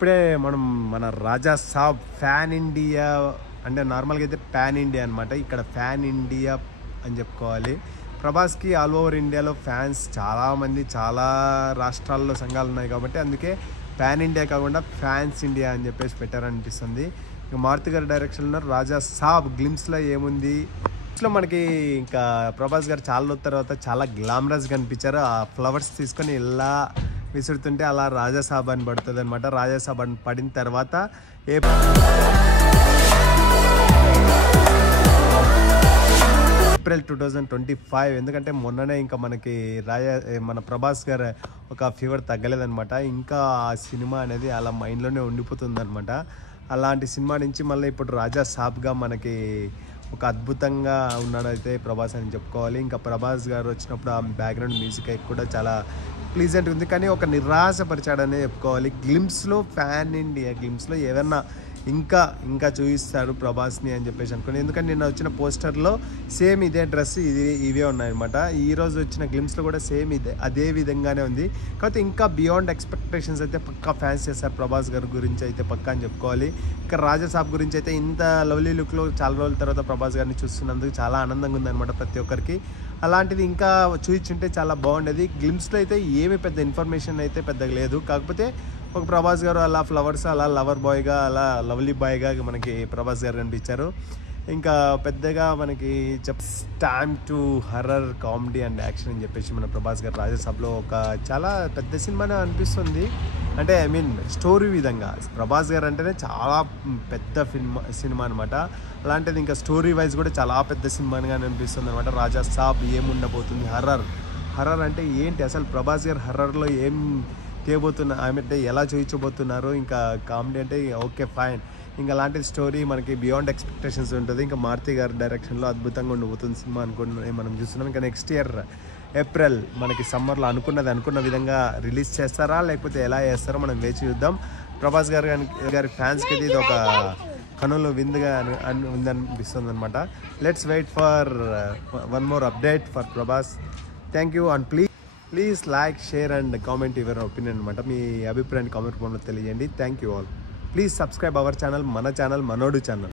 ఇప్పుడే మనం మన రాజా సాబ్ ఫ్యాన్ ఇండియా అంటే నార్మల్గా అయితే పాన్ ఇండియా అనమాట. ఇక్కడ ఫ్యాన్ ఇండియా అని చెప్పుకోవాలి. ప్రభాస్కి ఆల్ ఓవర్ ఇండియాలో ఫ్యాన్స్ చాలామంది, చాలా రాష్ట్రాల్లో సంఘాలు ఉన్నాయి కాబట్టి అందుకే పాన్ ఇండియా కాకుండా ఫ్యాన్స్ ఇండియా అని చెప్పేసి పెట్టారనిపిస్తుంది. ఇక మారుతి గారి డైరెక్షన్లో రాజా సాబ్ గ్లిమ్స్లో ఏముంది, గ్లిమ్స్లో మనకి ఇంకా ప్రభాస్ గారు చాలా తర్వాత చాలా గ్లామరస్గా కనిపించారు. ఆ ఫ్లవర్స్ తీసుకొని ఇలా విసురుతుంటే అలా రాజా సాబ్ అని పడుతుంది అనమాట. రాజా సాబ్ అని పడిన తర్వాత ఏప్రిల్ 2025, ఎందుకంటే మొన్ననే ఇంకా మనకి మన ప్రభాస్ గారు ఒక ఫీవర్ తగ్గలేదనమాట. ఇంకా ఆ సినిమా అనేది అలా మైండ్లోనే ఉండిపోతుంది అనమాట. అలాంటి సినిమా నుంచి మళ్ళీ ఇప్పుడు రాజా సాబ్గా మనకి ఒక అద్భుతంగా ఉన్నాడైతే ప్రభాస్ అని చెప్పుకోవాలి. ఇంకా ప్రభాస్ గారు వచ్చినప్పుడు ఆ బ్యాక్గ్రౌండ్ మ్యూజిక్ కూడా చాలా ప్లీజెంట్ ఉంది, కానీ ఒక నిరాశపరిచాడనే చెప్పుకోవాలి. గ్లిమ్స్లో ఫ్యాన్ ఇండియా గ్లిమ్స్లో ఏదన్నా ఇంకా చూపిస్తాడు ప్రభాస్ని అని చెప్పేసి అనుకోండి. ఎందుకంటే నిన్న వచ్చిన పోస్టర్లో సేమ్ ఇదే డ్రెస్ ఇవే ఉన్నాయన్నమాట. ఈరోజు వచ్చిన గ్లిమ్స్లో కూడా సేమ్ అదే విధంగానే ఉంది. కాకపోతే ఇంకా బియాండ్ ఎక్స్పెక్టేషన్స్ అయితే పక్కా ఫ్యాన్స్ చేస్తారు ప్రభాస్ గారి గురించి అయితే పక్కా అని చెప్పుకోవాలి. ఇంకా రాజా సాబ్ గురించి అయితే ఇంత లవ్లీ లుక్లో చాలా రోజుల తర్వాత ప్రభాస్ గారిని చూస్తున్నందుకు చాలా ఆనందంగా ఉందన్నమాట ప్రతి ఒక్కరికి. అలాంటిది ఇంకా చూపించుంటే చాలా బాగుండేది. గ్లిమ్స్లో అయితే ఏమి పెద్ద ఇన్ఫర్మేషన్ అయితే పెద్దగా లేదు. కాకపోతే ఒక ప్రభాస్ గారు అలా ఫ్లవర్స్ అలా లవర్ బాయ్గా అలా లవ్లీ బాయ్గా మనకి ప్రభాస్ గారు కనిపించారు. ఇంకా పెద్దగా మనకి time to horror comedy and action అని చెప్పేసి మన ప్రభాస్ గారు రాజాసాబ్లో ఒక చాలా పెద్ద సినిమానే అనిపిస్తుంది. అంటే ఐ మీన్ స్టోరీ విధంగా ప్రభాస్ గారు అంటేనే చాలా పెద్ద సినిమా అనమాట. అలాంటిది ఇంకా స్టోరీ వైజ్ కూడా చాలా పెద్ద సినిమాగా అనిపిస్తుంది అనమాట. రాజా సాబ్ ఏముండబోతుంది, హర్రర్ అంటే ఏంటి, అసలు ప్రభాస్ గారు హర్రర్లో ఏం అంటే ఎలా చూపించబోతున్నారు, ఇంకా కామెడీ అంటే ఓకే ఫైన్. ఇంకా అలాంటి స్టోరీ మనకి బియాండ్ ఎక్స్పెక్టేషన్స్ ఉంటుంది. ఇంకా మారుతి గారి డైరెక్షన్లో అద్భుతంగా ఉండబోతుంది సినిమా అనుకుని మనం చూస్తున్నాం. ఇంకా నెక్స్ట్ ఇయర్ ఏప్రిల్ మనకి సమ్మర్లో అనుకున్న విధంగా రిలీజ్ చేస్తారా లేకపోతే ఎలా చేస్తారో మనం వేచి చూద్దాం. ప్రభాస్ గారి ఫ్యాన్స్కి ఇది ఒక కనులు విందుగా ఉందనిపిస్తుంది అనమాట. Let's wait for one more update for Prabhas. Thank you and please like, share and comment your opinion అనమాట. మీ అభిప్రాయాన్ని కామెంట్ రూపంలో తెలియజేయండి. Thank you all. Please subscribe our channel, మన ఛానల్ మనోడు ఛానల్.